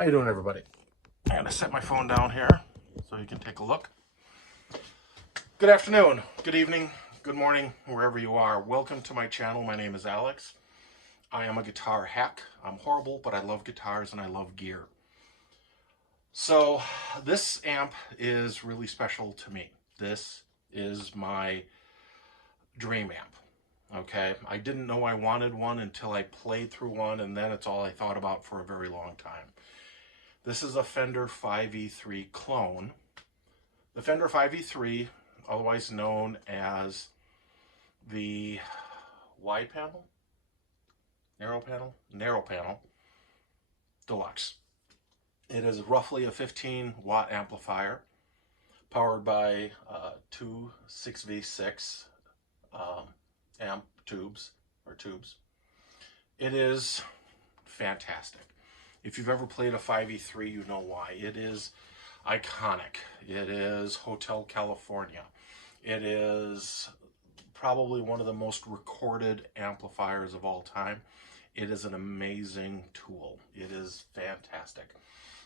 How you doing, everybody? I'm gonna set my phone down here so you can take a look. Good afternoon, good evening, good morning, wherever you are. Welcome to my channel. My name is Alex. I am a guitar hack. I'm horrible, but I love guitars and I love gear. So this amp is really special to me. This is my dream amp. Okay, I didn't know I wanted one until I played through one, and then it's all I thought about for a very long time. This is a Fender 5E3 clone. The Fender 5E3, otherwise known as the wide panel, narrow panel, deluxe. It is roughly a 15-watt amplifier powered by two 6V6 amp tubes. It is fantastic. If you've ever played a 5E3, you know why. It is iconic. It is Hotel California. It is probably one of the most recorded amplifiers of all time. It is an amazing tool. It is fantastic.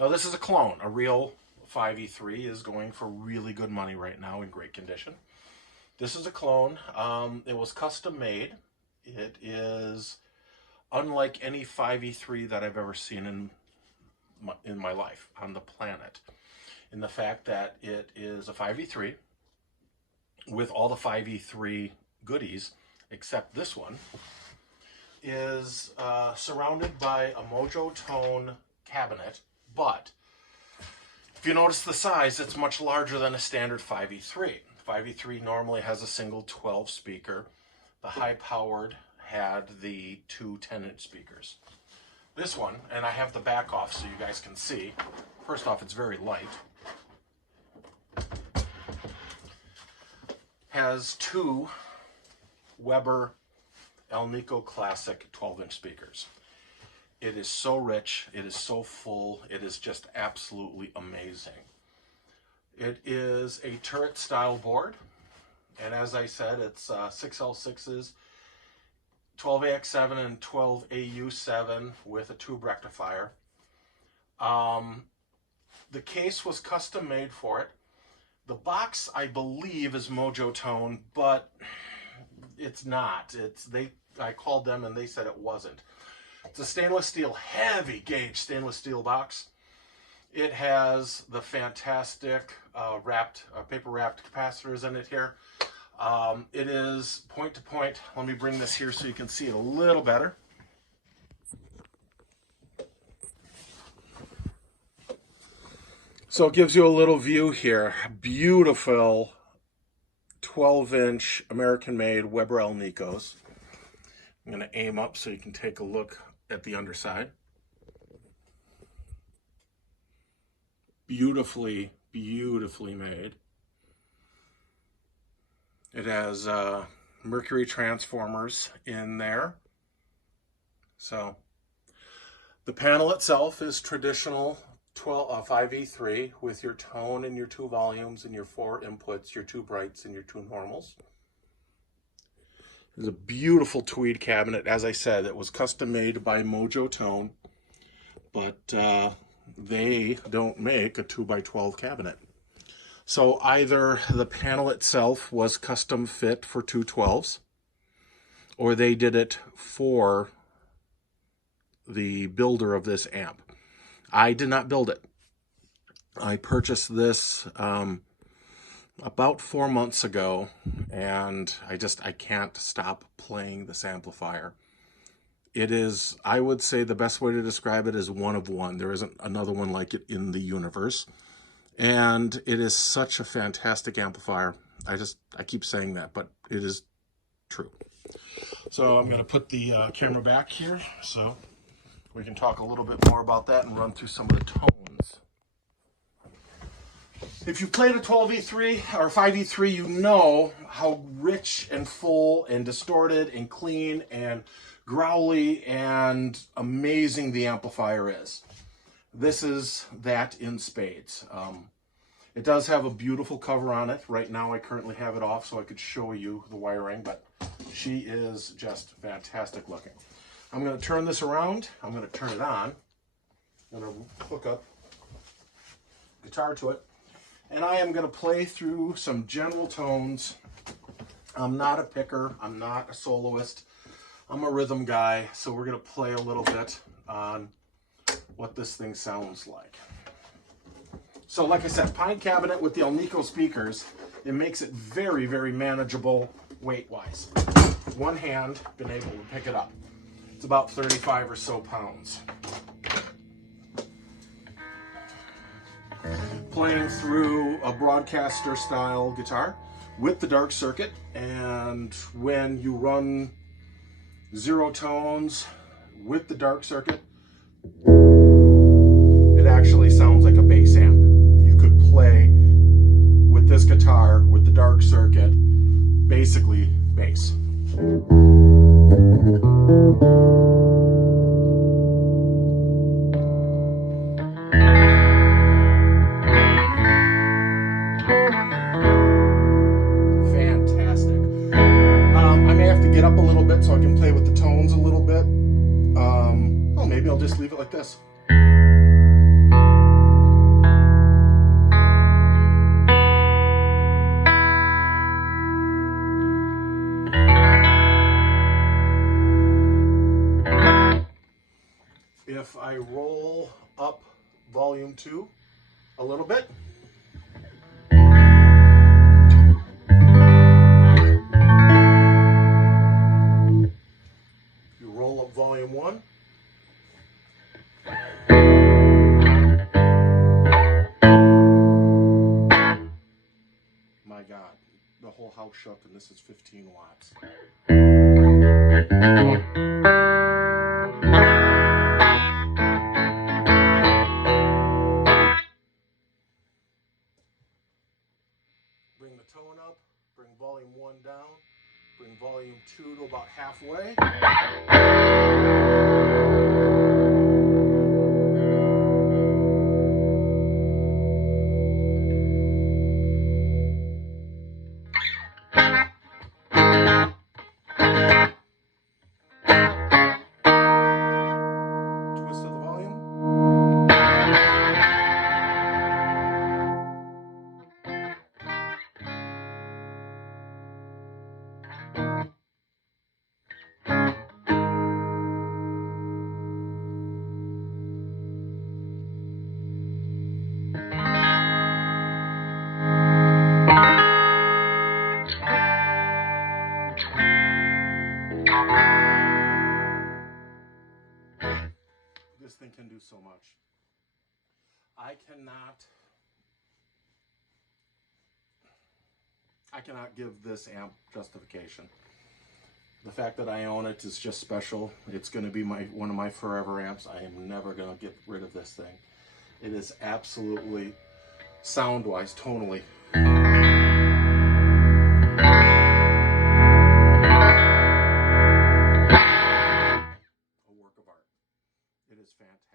Now, this is a clone. A real 5E3 is going for really good money right now, in great condition. This is a clone. It was custom made. It is unlike any 5E3 that I've ever seen in my life on the planet, in the fact that it is a 5E3 with all the 5E3 goodies, except this one is surrounded by a Mojo Tone cabinet. But if you notice the size, it's much larger than a standard 5E3. 5E3 normally has a single 12 speaker. The high-powered had the two 10-inch speakers. This one, and I have the back off so you guys can see. First off, it's very light. Has two Weber AlNiCo Classic 12-inch speakers. It is so rich, it is so full, it is just absolutely amazing. It is a turret style board, and as I said, it's 6L6s, 12AX7 and 12AU7 with a tube rectifier. The case was custom made for it. The box, I believe, is Mojo Tone, but it's not. I called them and they said it wasn't. It's a stainless steel, heavy gauge stainless steel box. It has the fantastic paper wrapped capacitors in it here. It is point to point. Let me bring this here so you can see it a little better. So it gives you a little view here. Beautiful 12-inch American-made Weber AlNiCos. I'm going to aim up so you can take a look at the underside. Beautifully, beautifully made. It has Mercury transformers in there. So the panel itself is traditional 5E3 with your tone and your two volumes and your four inputs, your two brights and your two normals. It's a beautiful tweed cabinet. As I said, it was custom made by Mojo Tone, but they don't make a 2x12 cabinet. So either the panel itself was custom fit for 212s, or they did it for the builder of this amp. I did not build it. I purchased this about 4 months ago, and I can't stop playing this amplifier. It is, I would say the best way to describe it is one of one. There isn't another one like it in the universe. And it is such a fantastic amplifier. I keep saying that, but it is true. So I'm going to put the camera back here so we can talk a little bit more about that and run through some of the tones. If you played a 12E3 or 5E3, you know how rich and full and distorted and clean and growly and amazing the amplifier is. This is that in spades. It does have a beautiful cover on it. Right now I currently have it off so I could show you the wiring, but she is just fantastic looking. I'm going to turn this around. I'm going to turn it on. I'm going to hook up guitar to it, and I am going to play through some general tones. I'm not a picker, I'm not a soloist, I'm a rhythm guy, so we're going to play a little bit on what this thing sounds like. So like I said, pine cabinet with the AlNiCo speakers, it makes it very, very manageable weight-wise. One hand, been able to pick it up. It's about 35 or so pounds. Playing through a broadcaster style guitar with the dark circuit, and when you run 0 tones with the dark circuit, it actually sounds like a bass amp. You could play with this guitar with the dark circuit, basically bass. Fantastic. I may have to get up a little bit so I can play with the tones a little bit. Oh, maybe I'll just leave it like this. If I roll up volume 2 a little bit, you roll up volume 1, my God, the whole house shook, and this is 15 watts. Bring the tone up, bring volume 1 down, bring volume 2 to about halfway. Twist of the volume. This thing can do so much. I cannot give this amp justification. The fact that I own it is just special. It's going to be one of my forever amps. I am never going to get rid of this thing. It is absolutely, sound-wise, tonally, a work of art. It is fantastic.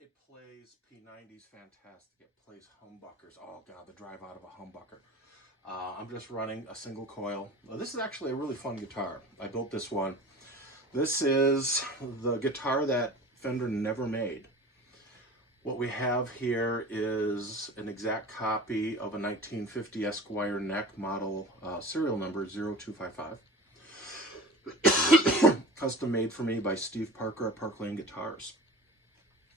It plays P90s fantastic. It plays humbuckers. Oh God, the drive out of a humbucker. I'm just running a single coil. This is actually a really fun guitar. I built this one. This is the guitar that Fender never made. What we have here is an exact copy of a 1950 Esquire neck model, serial number 0255. Custom made for me by Steve Parker at Park Lane Guitars.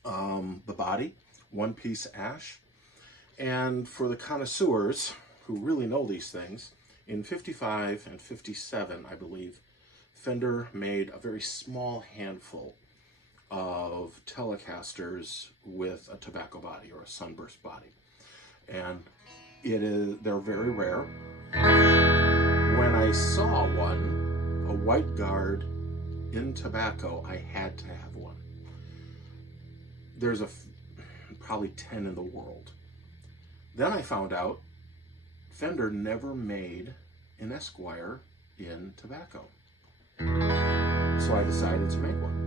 The body, one-piece ash. And for the connoisseurs who really know these things, in 55 and 57, I believe, Fender made a very small handful of Telecasters with a tobacco body or a sunburst body. And they're very rare. When I saw one, a white guard in tobacco, I had to have one. There's probably 10 in the world. Then I found out Fender never made an Esquire in tobacco. So I decided to make one.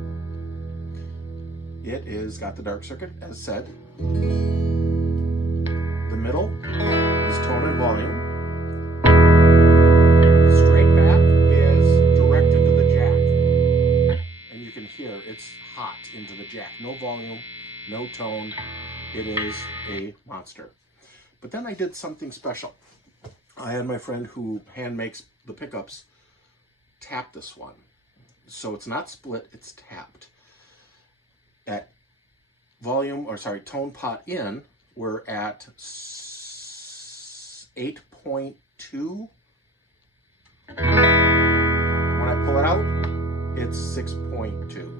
It is got the dark circuit, as said. The middle is tone and volume. The straight back is direct into the jack. And you can hear it's hot into the jack. No volume, no tone. It is a monster. But then I did something special. I had my friend who hand makes the pickups tap this one. So it's not split, it's tapped. At volume, or sorry, tone pot in, we're at 8.2. When I pull it out, it's 6.2.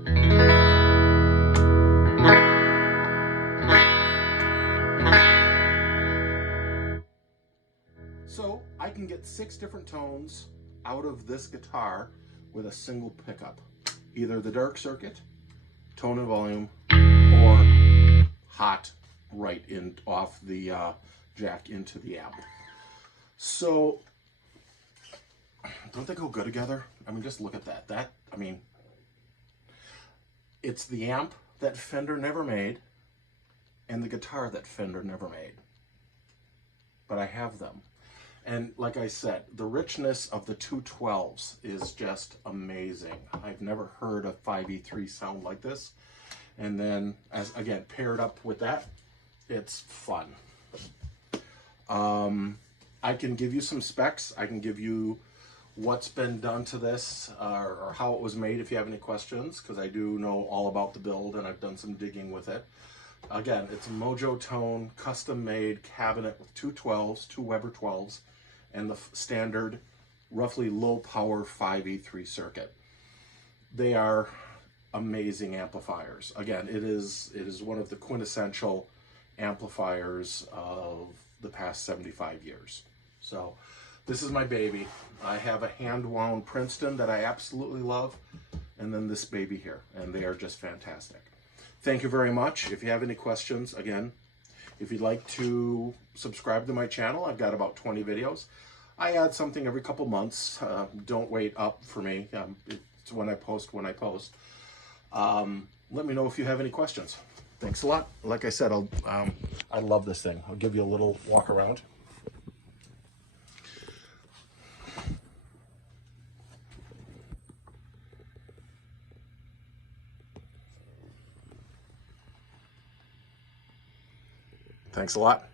So I can get 6 different tones out of this guitar with a single pickup. Either the dark circuit, tone and volume, or hot right in off the jack into the amp. So don't they go good together? I mean, just look at that. I mean, it's the amp that Fender never made and the guitar that Fender never made. But I have them. And like I said, the richness of the 212s is just amazing. I've never heard a 5E3 sound like this. And then, as again, paired up with that, it's fun. I can give you some specs. I can give you what's been done to this or how it was made if you have any questions, because I do know all about the build and I've done some digging with it. Again, it's a Mojo Tone custom made cabinet with 2 12s, 2 Weber 12s, and the standard roughly low power 5E3 circuit. They are amazing amplifiers. Again, it is one of the quintessential amplifiers of the past 75 years. So this is my baby. I have a hand-wound Princeton that I absolutely love, and then this baby here, and they are just fantastic. Thank you very much. If you have any questions, again, if you'd like to subscribe to my channel, I've got about 20 videos. I add something every couple months. Don't wait up for me. It's when I post. Let me know if you have any questions. Thanks a lot. Like I said, I love this thing. I'll give you a little walk around. Thanks a lot.